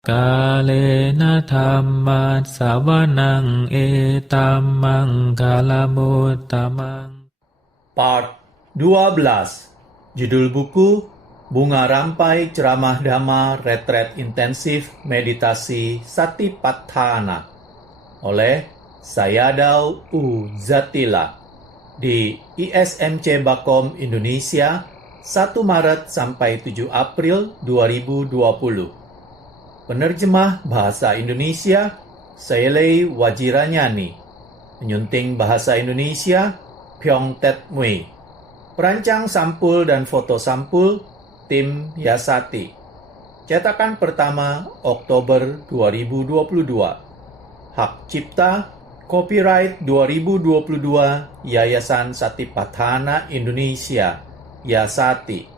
Kalena dhammat sawanang etamang kalamutamang. Part 12. Judul buku Bunga Rampai Ceramah Dhamma Retret Intensif Meditasi Satipatthana oleh Sayadaw U. Zatila di ISMC Bakom Indonesia 1 Maret sampai 7 April 2020. Penerjemah Bahasa Indonesia Sailei Wajiranyani. Penyunting Bahasa Indonesia Pyong Tet Mui. Perancang sampul dan foto sampul Tim Yasati. Cetakan pertama Oktober 2022. Hak cipta Copyright 2022 Yayasan Satipatthana Indonesia Yasati.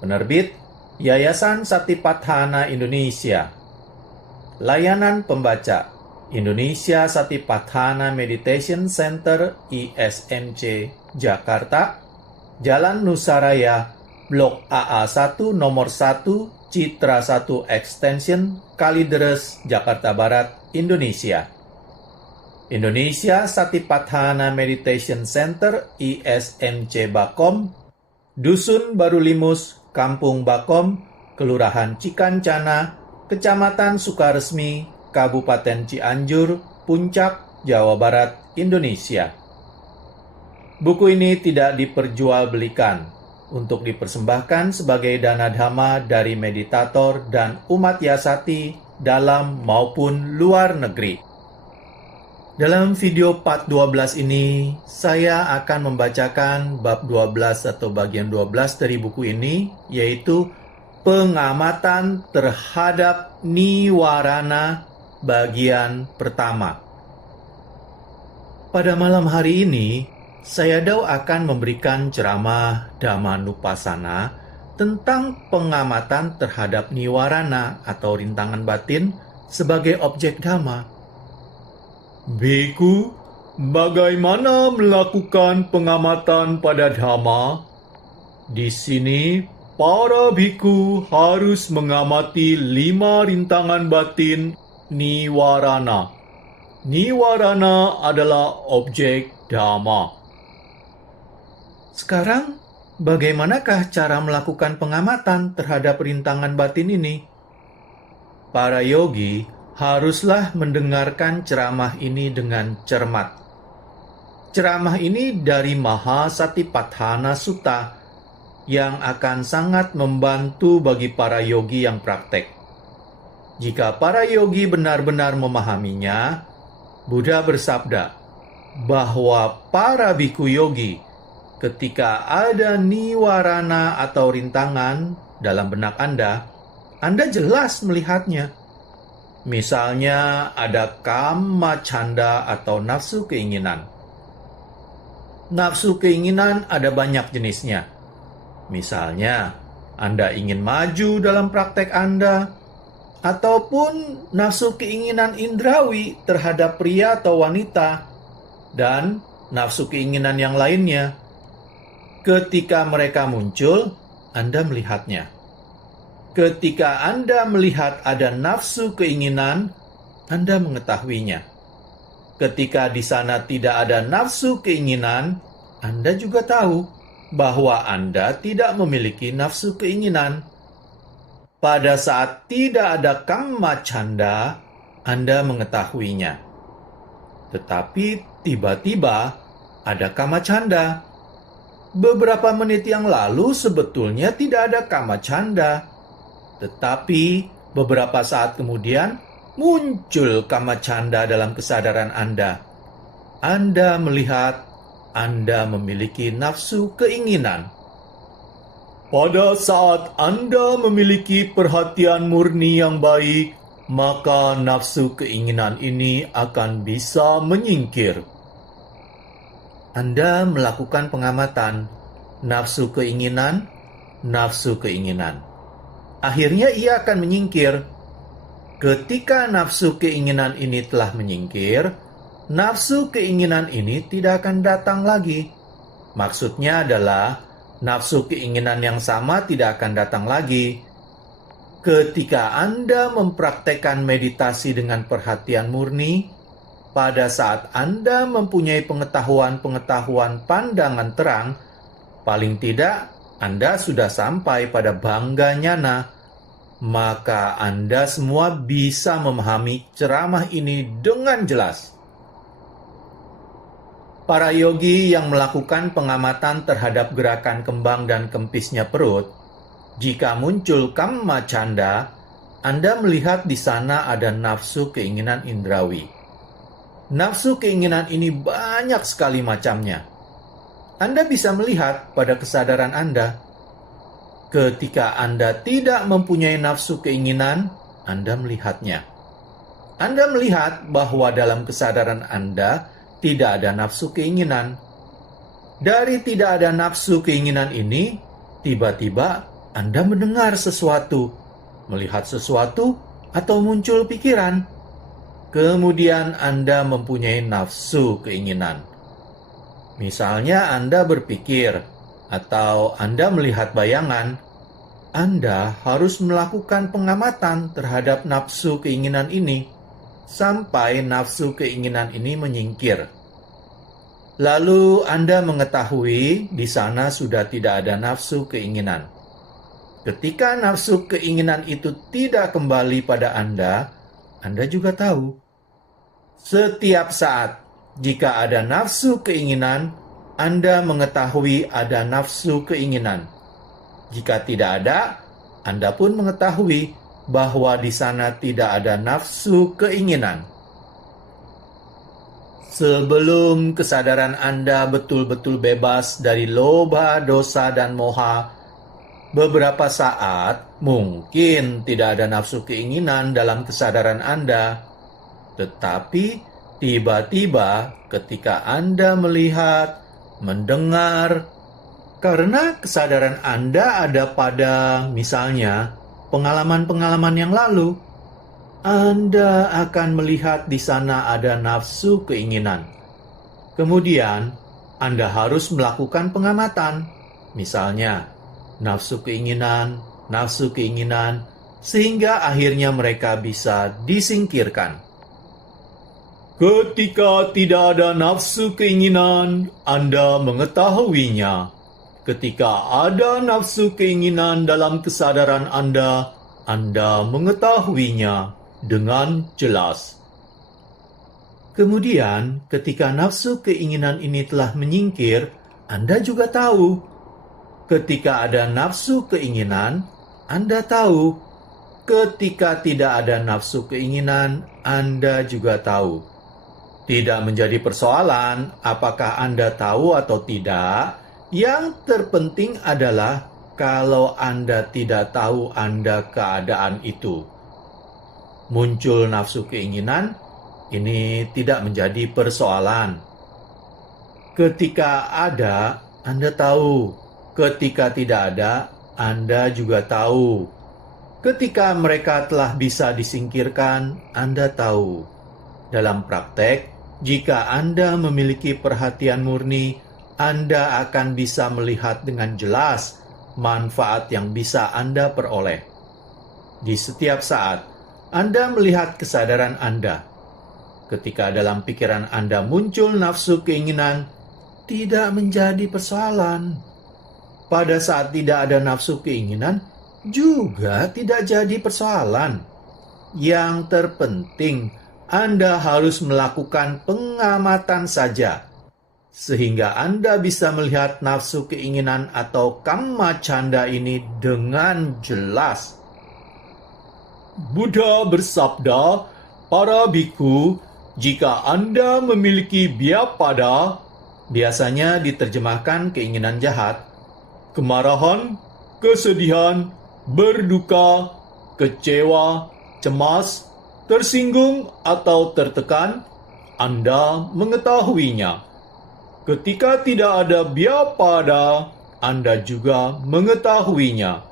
Penerbit Yayasan Satipatthana Indonesia. Layanan pembaca Indonesia Satipatthana Meditation Center ISMC Jakarta, Jalan Nusaraya, Blok AA1 Nomor 1, Citra 1 Extension, Kalideres, Jakarta Barat, Indonesia. Indonesia Satipatthana Meditation Center ISMC Bakom, Dusun Baru Limus, Kampung Bakom, Kelurahan Cikancana, Kecamatan Sukaresmi, Kabupaten Cianjur, Puncak, Jawa Barat, Indonesia. Buku ini tidak diperjualbelikan untuk dipersembahkan sebagai dana dhamma dari meditator dan umat Yasati dalam maupun luar negeri. Dalam video part 12 ini, saya akan membacakan bab 12 atau bagian 12 dari buku ini, yaitu pengamatan terhadap niwarana bagian pertama. Pada malam hari ini, Sayadaw akan memberikan ceramah Dhammanupassana tentang pengamatan terhadap niwarana atau rintangan batin sebagai objek dhamma. Biku, bagaimana melakukan pengamatan pada dhamma? Di sini, para biku harus mengamati 5 rintangan batin niwarana. Niwarana adalah objek dhamma. Sekarang, bagaimanakah cara melakukan pengamatan terhadap rintangan batin ini? Para yogi haruslah mendengarkan ceramah ini dengan cermat. Ceramah ini dari Mahasatipatthana Sutta yang akan sangat membantu bagi para yogi yang praktek. Jika para yogi benar-benar memahaminya, Buddha bersabda bahwa para biku yogi ketika ada niwarana atau rintangan dalam benak Anda jelas melihatnya. Misalnya ada kama canda atau nafsu keinginan. Nafsu keinginan ada banyak jenisnya. Misalnya, Anda ingin maju dalam praktek Anda, ataupun nafsu keinginan indrawi terhadap pria atau wanita, dan nafsu keinginan yang lainnya. Ketika mereka muncul, Anda melihatnya. Ketika Anda melihat ada nafsu keinginan, Anda mengetahuinya. Ketika di sana tidak ada nafsu keinginan, Anda juga tahu bahwa Anda tidak memiliki nafsu keinginan. Pada saat tidak ada kamma canda, Anda mengetahuinya. Tetapi tiba-tiba ada kamma canda. Beberapa menit yang lalu sebetulnya tidak ada kamma canda. Tetapi beberapa saat kemudian muncul kamma canda dalam kesadaran Anda. Anda melihat Anda memiliki nafsu keinginan. Pada saat Anda memiliki perhatian murni yang baik, maka nafsu keinginan ini akan bisa menyingkir. Anda melakukan pengamatan nafsu keinginan. Akhirnya ia akan menyingkir. Ketika nafsu keinginan ini telah menyingkir, nafsu keinginan ini tidak akan datang lagi. Maksudnya adalah nafsu keinginan yang sama tidak akan datang lagi. Ketika Anda mempraktekkan meditasi dengan perhatian murni, pada saat Anda mempunyai pengetahuan-pengetahuan pandangan terang, paling tidak Anda sudah sampai pada bangga nyana, maka Anda semua bisa memahami ceramah ini dengan jelas. Para yogi yang melakukan pengamatan terhadap gerakan kembang dan kempisnya perut, jika muncul kamma canda, Anda melihat di sana ada nafsu keinginan indrawi. Nafsu keinginan ini banyak sekali macamnya. Anda bisa melihat pada kesadaran Anda. Ketika Anda tidak mempunyai nafsu keinginan, Anda melihatnya. Anda melihat bahwa dalam kesadaran Anda tidak ada nafsu keinginan. Dari tidak ada nafsu keinginan ini, tiba-tiba Anda mendengar sesuatu, melihat sesuatu, atau muncul pikiran. Kemudian Anda mempunyai nafsu keinginan. Misalnya Anda berpikir, atau Anda melihat bayangan, Anda harus melakukan pengamatan terhadap nafsu keinginan ini, sampai nafsu keinginan ini menyingkir. Lalu Anda mengetahui di sana sudah tidak ada nafsu keinginan. Ketika nafsu keinginan itu tidak kembali pada Anda juga tahu. Setiap saat, jika ada nafsu keinginan, Anda mengetahui ada nafsu keinginan. Jika tidak ada, Anda pun mengetahui bahwa di sana tidak ada nafsu keinginan. Sebelum kesadaran Anda betul-betul bebas dari loba, dosa, dan moha, beberapa saat mungkin tidak ada nafsu keinginan dalam kesadaran Anda. Tetapi tiba-tiba ketika Anda melihat, mendengar, karena kesadaran Anda ada pada misalnya pengalaman-pengalaman yang lalu, Anda akan melihat di sana ada nafsu keinginan. Kemudian, Anda harus melakukan pengamatan. Misalnya, nafsu keinginan, sehingga akhirnya mereka bisa disingkirkan. Ketika tidak ada nafsu keinginan, Anda mengetahuinya. Ketika ada nafsu keinginan dalam kesadaran Anda mengetahuinya dengan jelas. Kemudian, ketika nafsu keinginan ini telah menyingkir, Anda juga tahu. Ketika ada nafsu keinginan, Anda tahu. Ketika tidak ada nafsu keinginan, Anda juga tahu. Tidak menjadi persoalan apakah Anda tahu atau tidak. Yang terpenting adalah kalau Anda tidak tahu Anda keadaan itu. Muncul nafsu keinginan, ini tidak menjadi persoalan. Ketika ada, Anda tahu. Ketika tidak ada, Anda juga tahu. Ketika mereka telah bisa disingkirkan, Anda tahu. Dalam praktek, jika Anda memiliki perhatian murni, Anda akan bisa melihat dengan jelas manfaat yang bisa Anda peroleh. Di setiap saat, Anda melihat kesadaran Anda. Ketika dalam pikiran Anda muncul nafsu keinginan, tidak menjadi persoalan. Pada saat tidak ada nafsu keinginan, juga tidak jadi persoalan. Yang terpenting, Anda harus melakukan pengamatan saja, sehingga Anda bisa melihat nafsu keinginan atau kamma canda ini dengan jelas. Buddha bersabda, para bhikkhu, jika Anda memiliki byapada, biasanya diterjemahkan keinginan jahat, kemarahan, kesedihan, berduka, kecewa, cemas, tersinggung atau tertekan, Anda mengetahuinya. Ketika tidak ada byapada, Anda juga mengetahuinya.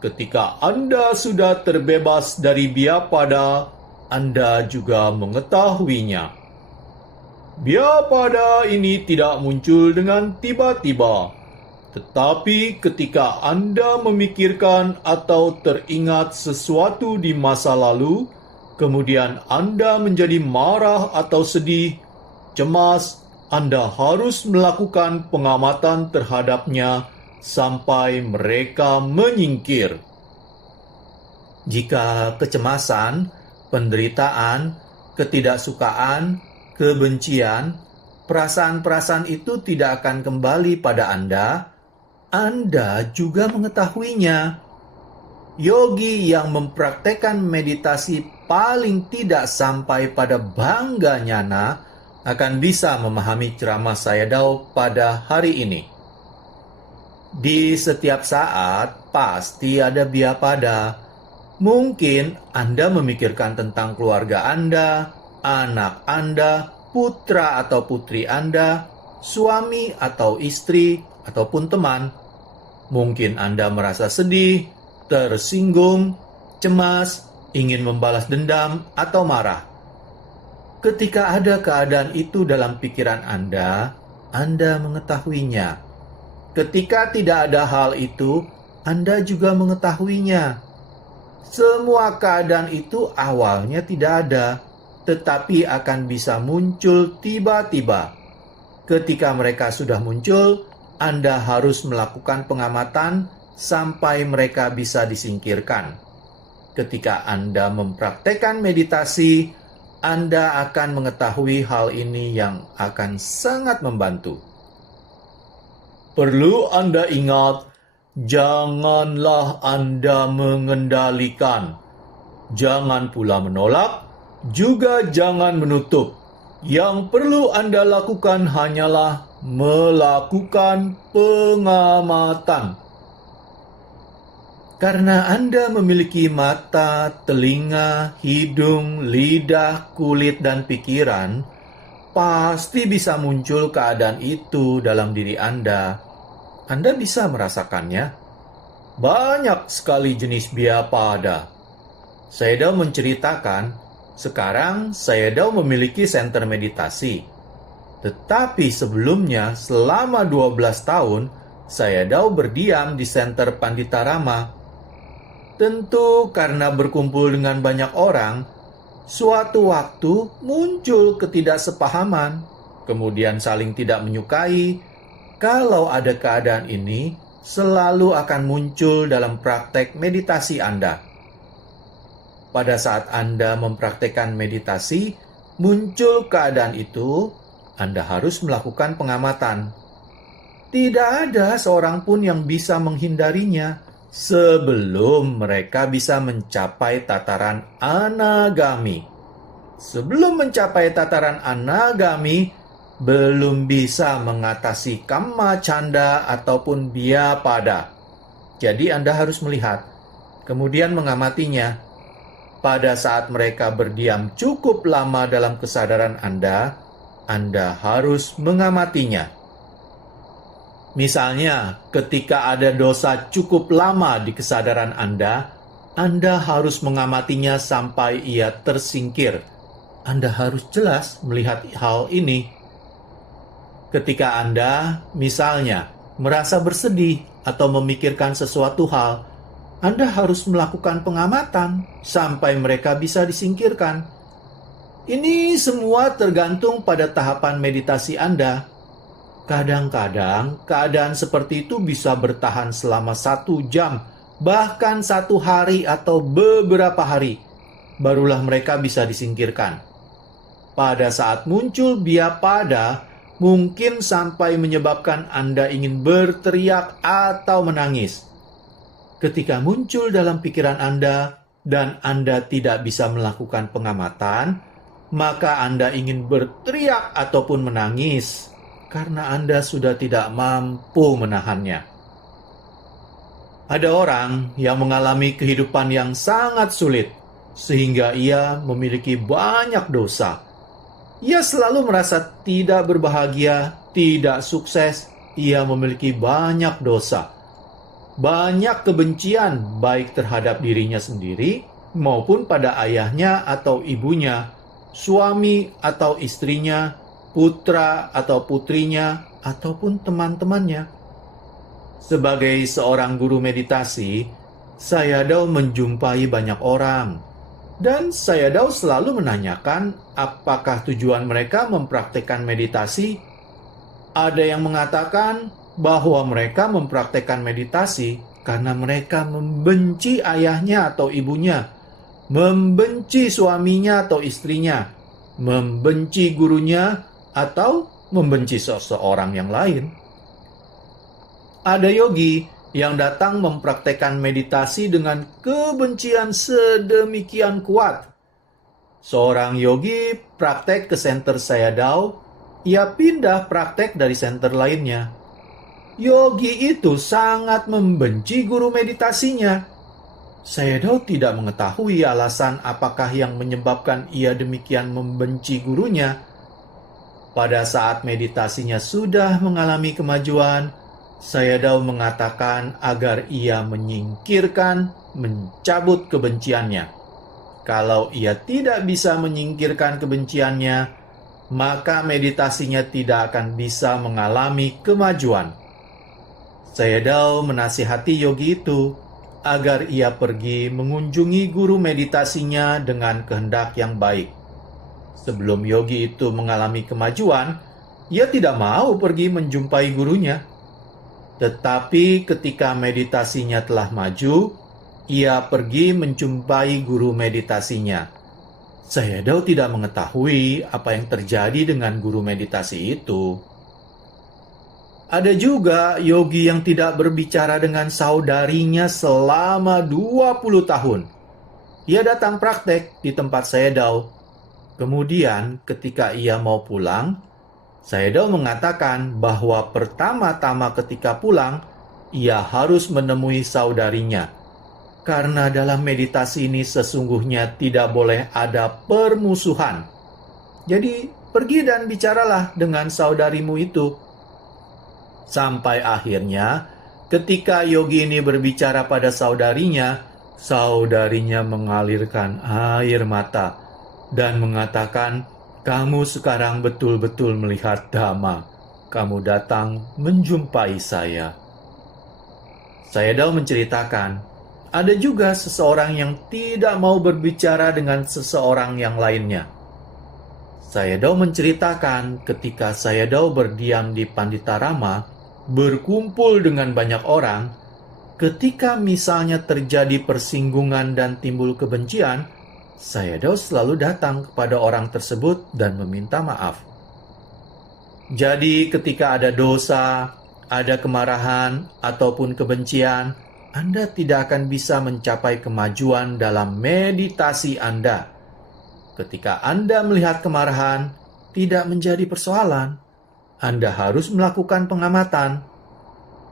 Ketika Anda sudah terbebas dari byapada, Anda juga mengetahuinya. Byapada ini tidak muncul dengan tiba-tiba, Tetapi ketika Anda memikirkan atau teringat sesuatu di masa lalu, kemudian Anda menjadi marah atau sedih, cemas, Anda harus melakukan pengamatan terhadapnya sampai mereka menyingkir. Jika kecemasan, penderitaan, ketidaksukaan, kebencian, perasaan-perasaan itu tidak akan kembali pada Anda juga mengetahuinya. Yogi yang mempraktekkan meditasi paling tidak sampai pada bangga nyana akan bisa memahami ceramah Sayadaw pada hari ini. Di setiap saat pasti ada biapada. Mungkin Anda memikirkan tentang keluarga Anda, anak Anda, putra atau putri Anda, suami atau istri, ataupun teman. Mungkin Anda merasa sedih, tersinggung, cemas, ingin membalas dendam, atau marah. Ketika ada keadaan itu dalam pikiran Anda mengetahuinya. Ketika tidak ada hal itu, Anda juga mengetahuinya. Semua keadaan itu awalnya tidak ada, tetapi akan bisa muncul tiba-tiba. Ketika mereka sudah muncul, Anda harus melakukan pengamatan sampai mereka bisa disingkirkan. Ketika Anda mempraktekkan meditasi, Anda akan mengetahui hal ini yang akan sangat membantu. Perlu Anda ingat, janganlah Anda mengendalikan. Jangan pula menolak, juga jangan menutup. Yang perlu Anda lakukan hanyalah melakukan pengamatan. Karena Anda memiliki mata, telinga, hidung, lidah, kulit, dan pikiran, pasti bisa muncul keadaan itu dalam diri Anda. Anda bisa merasakannya. Banyak sekali jenis biapada. Sayadaw menceritakan, sekarang Sayadaw memiliki center meditasi. Tetapi sebelumnya, selama 12 tahun, Sayadaw berdiam di center Pandita Rama. Tentu karena berkumpul dengan banyak orang, suatu waktu muncul ketidaksepahaman, kemudian saling tidak menyukai. Kalau ada keadaan ini, selalu akan muncul dalam praktek meditasi Anda. Pada saat Anda mempraktekkan meditasi, muncul keadaan itu, Anda harus melakukan pengamatan. Tidak ada seorang pun yang bisa menghindarinya sebelum mereka bisa mencapai tataran anagami. Sebelum mencapai tataran anagami, belum bisa mengatasi kamma canda ataupun biapada. Jadi Anda harus melihat, kemudian mengamatinya. Pada saat mereka berdiam cukup lama dalam kesadaran Anda harus mengamatinya. Misalnya, ketika ada dosa cukup lama di kesadaran Anda harus mengamatinya sampai ia tersingkir. Anda harus jelas melihat hal ini. Ketika Anda, misalnya, merasa bersedih atau memikirkan sesuatu hal, Anda harus melakukan pengamatan sampai mereka bisa disingkirkan. Ini semua tergantung pada tahapan meditasi Anda. Kadang-kadang, keadaan seperti itu bisa bertahan selama 1 jam, bahkan 1 hari atau beberapa hari. Barulah mereka bisa disingkirkan. Pada saat muncul biapada, mungkin sampai menyebabkan Anda ingin berteriak atau menangis. Ketika muncul dalam pikiran Anda dan Anda tidak bisa melakukan pengamatan, maka Anda ingin berteriak ataupun menangis karena Anda sudah tidak mampu menahannya. Ada orang yang mengalami kehidupan yang sangat sulit, sehingga ia memiliki banyak dosa. Ia selalu merasa tidak berbahagia, tidak sukses, ia memiliki banyak dosa. Banyak kebencian baik terhadap dirinya sendiri maupun pada ayahnya atau ibunya, suami atau istrinya, putra atau putrinya, ataupun teman-temannya. Sebagai seorang guru meditasi, Sayadaw menjumpai banyak orang. Dan Sayadaw selalu menanyakan apakah tujuan mereka mempraktekkan meditasi. Ada yang mengatakan bahwa mereka mempraktekkan meditasi karena mereka membenci ayahnya atau ibunya, membenci suaminya atau istrinya, membenci gurunya, atau membenci seseorang yang lain. Ada yogi yang datang mempraktekkan meditasi dengan kebencian sedemikian kuat. Seorang yogi praktek ke center Sayadaw, ia pindah praktek dari center lainnya. Yogi itu sangat membenci guru meditasinya. Sayadaw tidak mengetahui alasan apakah yang menyebabkan ia demikian membenci gurunya. Pada saat meditasinya sudah mengalami kemajuan, Sayadaw mengatakan agar ia menyingkirkan, mencabut kebenciannya. Kalau ia tidak bisa menyingkirkan kebenciannya, maka meditasinya tidak akan bisa mengalami kemajuan. Sayadaw menasihati yogi itu agar ia pergi mengunjungi guru meditasinya dengan kehendak yang baik. Sebelum yogi itu mengalami kemajuan, ia tidak mau pergi menjumpai gurunya. Tetapi ketika meditasinya telah maju, ia pergi menjumpai guru meditasinya. Sayadaw tidak mengetahui apa yang terjadi dengan guru meditasi itu. Ada juga yogi yang tidak berbicara dengan saudarinya selama 20 tahun. Ia datang praktek di tempat Sayadaw. Kemudian ketika ia mau pulang, Sayadaw mengatakan bahwa pertama-tama ketika pulang, ia harus menemui saudarinya. Karena dalam meditasi ini sesungguhnya tidak boleh ada permusuhan. Jadi, pergi dan bicaralah dengan saudarimu itu. Sampai akhirnya, ketika yogi ini berbicara pada saudarinya, saudarinya mengalirkan air mata dan mengatakan, "Kamu sekarang betul-betul melihat Dhamma. Kamu datang menjumpai saya." Sayadaw menceritakan, ada juga seseorang yang tidak mau berbicara dengan seseorang yang lainnya. Sayadaw menceritakan ketika Sayadaw berdiam di Panditarama, berkumpul dengan banyak orang, ketika misalnya terjadi persinggungan dan timbul kebencian, Sayadaw selalu datang kepada orang tersebut dan meminta maaf. Jadi ketika ada dosa, ada kemarahan, ataupun kebencian, Anda tidak akan bisa mencapai kemajuan dalam meditasi Anda. Ketika Anda melihat kemarahan, tidak menjadi persoalan. Anda harus melakukan pengamatan.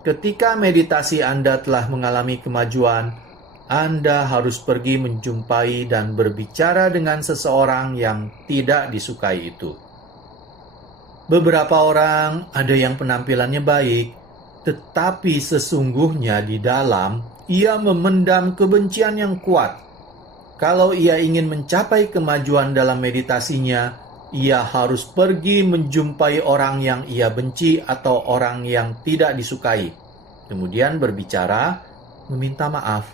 Ketika meditasi Anda telah mengalami kemajuan, Anda harus pergi menjumpai dan berbicara dengan seseorang yang tidak disukai itu. Beberapa orang ada yang penampilannya baik, tetapi sesungguhnya di dalam ia memendam kebencian yang kuat. Kalau ia ingin mencapai kemajuan dalam meditasinya, ia harus pergi menjumpai orang yang ia benci atau orang yang tidak disukai. Kemudian berbicara, meminta maaf.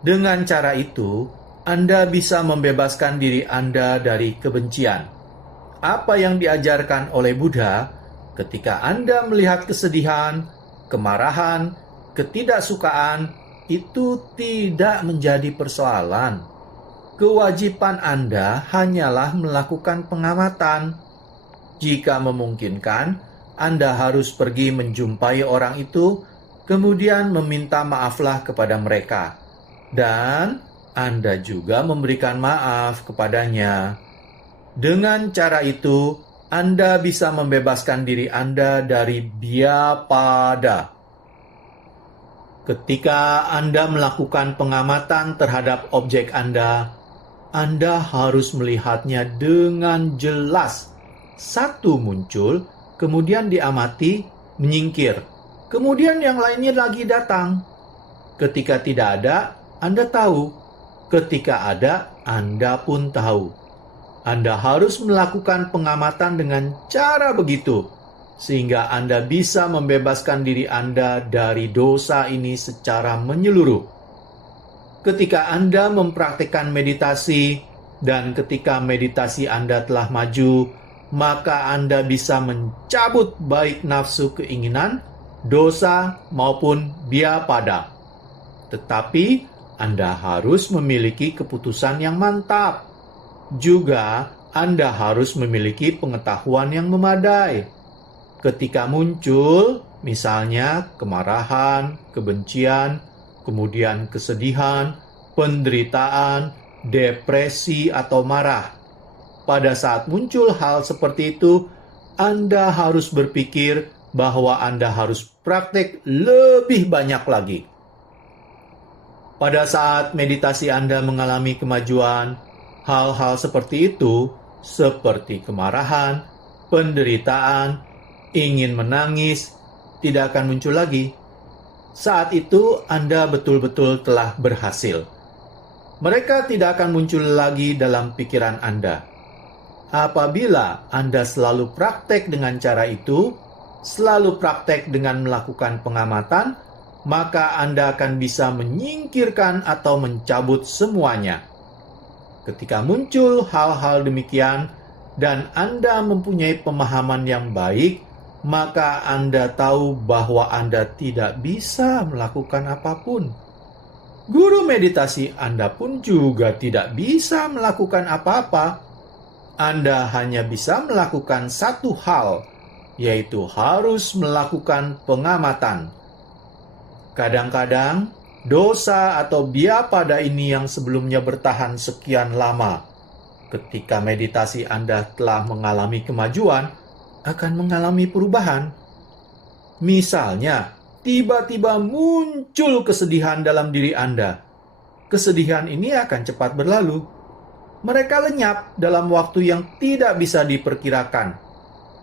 Dengan cara itu, Anda bisa membebaskan diri Anda dari kebencian. Apa yang diajarkan oleh Buddha, ketika Anda melihat kesedihan, kemarahan, ketidaksukaan, itu tidak menjadi persoalan. Kewajiban Anda hanyalah melakukan pengamatan. Jika memungkinkan, Anda harus pergi menjumpai orang itu, kemudian meminta maaflah kepada mereka. Dan Anda juga memberikan maaf kepadanya. Dengan cara itu, Anda bisa membebaskan diri Anda dari biapada. Ketika Anda melakukan pengamatan terhadap objek Anda harus melihatnya dengan jelas. Satu muncul, kemudian diamati, menyingkir. Kemudian yang lainnya lagi datang. Ketika tidak ada, Anda tahu. Ketika ada, Anda pun tahu. Anda harus melakukan pengamatan dengan cara begitu. sehingga Anda bisa membebaskan diri Anda dari dosa ini secara menyeluruh. Ketika Anda mempraktikkan meditasi, dan ketika meditasi Anda telah maju, maka Anda bisa mencabut baik nafsu keinginan, dosa, maupun biapada. Tetapi Anda harus memiliki keputusan yang mantap. Juga Anda harus memiliki pengetahuan yang memadai. Ketika muncul, misalnya kemarahan, kebencian, kemudian kesedihan, penderitaan, depresi, atau marah. Pada saat muncul hal seperti itu, Anda harus berpikir bahwa Anda harus praktek lebih banyak lagi. Pada saat meditasi Anda mengalami kemajuan, hal-hal seperti itu, seperti kemarahan, penderitaan, ingin menangis, tidak akan muncul lagi. Saat itu Anda betul-betul telah berhasil. Mereka tidak akan muncul lagi dalam pikiran Anda. Apabila Anda selalu praktek dengan cara itu, selalu praktek dengan melakukan pengamatan, maka Anda akan bisa menyingkirkan atau mencabut semuanya. Ketika muncul hal-hal demikian, dan Anda mempunyai pemahaman yang baik, maka Anda tahu bahwa Anda tidak bisa melakukan apapun. Guru meditasi Anda pun juga tidak bisa melakukan apa-apa. Anda hanya bisa melakukan satu hal, yaitu harus melakukan pengamatan. Kadang-kadang, dosa atau biapada ini yang sebelumnya bertahan sekian lama, ketika meditasi Anda telah mengalami kemajuan, akan mengalami perubahan. Misalnya, tiba-tiba muncul kesedihan dalam diri Anda. Kesedihan ini akan cepat berlalu. Mereka lenyap dalam waktu yang tidak bisa diperkirakan.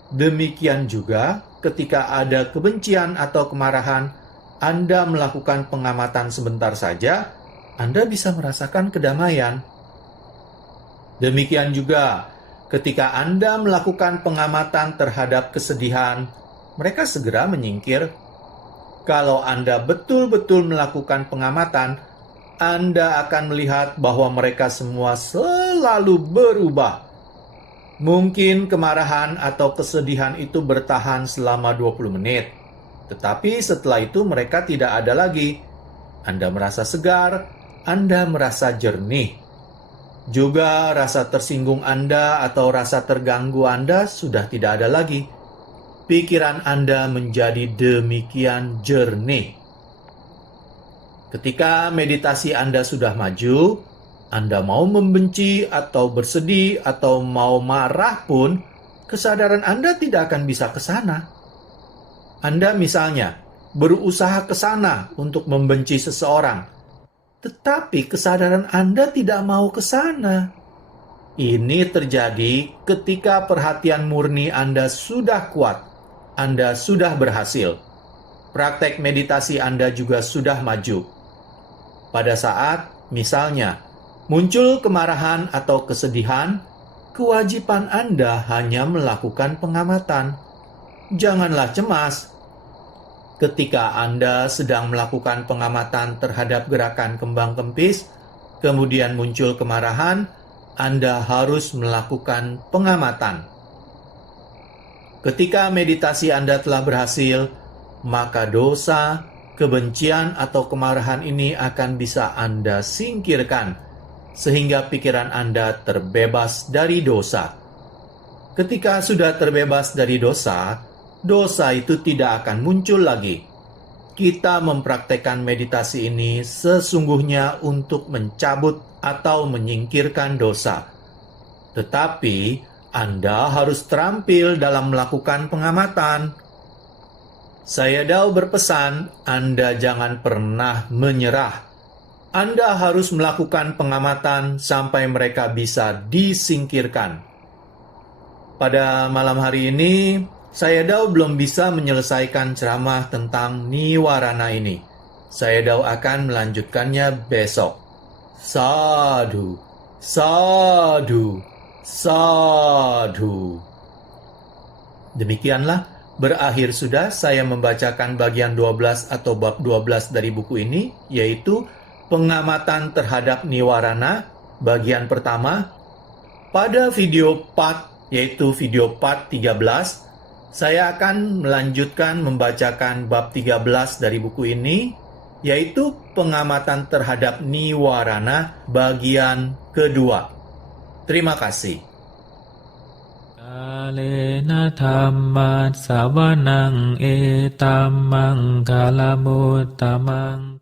Demikian juga ketika ada kebencian atau kemarahan, Anda melakukan pengamatan sebentar saja, Anda bisa merasakan kedamaian. Demikian juga ketika Anda melakukan pengamatan terhadap kesedihan, mereka segera menyingkir. Kalau Anda betul-betul melakukan pengamatan, Anda akan melihat bahwa mereka semua selalu berubah. Mungkin kemarahan atau kesedihan itu bertahan selama 20 menit. Tetapi setelah itu mereka tidak ada lagi. Anda merasa segar, Anda merasa jernih. Juga rasa tersinggung Anda atau rasa terganggu Anda sudah tidak ada lagi. Pikiran Anda menjadi demikian jernih. Ketika meditasi Anda sudah maju, Anda mau membenci atau bersedih atau mau marah pun, kesadaran Anda tidak akan bisa ke sana. Anda misalnya berusaha ke sana untuk membenci seseorang, tetapi kesadaran Anda tidak mau ke sana. Ini terjadi ketika perhatian murni Anda sudah kuat. Anda sudah berhasil. Praktek meditasi Anda juga sudah maju. Pada saat, misalnya, muncul kemarahan atau kesedihan, kewajiban Anda hanya melakukan pengamatan. Janganlah cemas. Ketika Anda sedang melakukan pengamatan terhadap gerakan kembang kempis, kemudian muncul kemarahan, Anda harus melakukan pengamatan. Ketika meditasi Anda telah berhasil, maka dosa, kebencian, atau kemarahan ini akan bisa Anda singkirkan, sehingga pikiran Anda terbebas dari dosa. Ketika sudah terbebas dari dosa, dosa itu tidak akan muncul lagi. Kita mempraktekkan meditasi ini sesungguhnya untuk mencabut atau menyingkirkan dosa. Tetapi Anda harus terampil dalam melakukan pengamatan. Sayadaw berpesan, Anda jangan pernah menyerah. Anda harus melakukan pengamatan sampai mereka bisa disingkirkan. Pada malam hari ini, Sayadaw belum bisa menyelesaikan ceramah tentang Niwarana ini. Sayadaw akan melanjutkannya besok. Sadhu, sadhu, sadhu. Demikianlah Berakhir sudah saya membacakan bagian 12 atau bab 12 dari buku ini, yaitu pengamatan terhadap Niwarana, bagian pertama. Pada video part, yaitu video part 13, saya akan melanjutkan membacakan bab 13 dari buku ini, yaitu pengamatan terhadap Niwarana, bagian kedua. Terima kasih. Kalena dhamma savanang etamang kalamutamang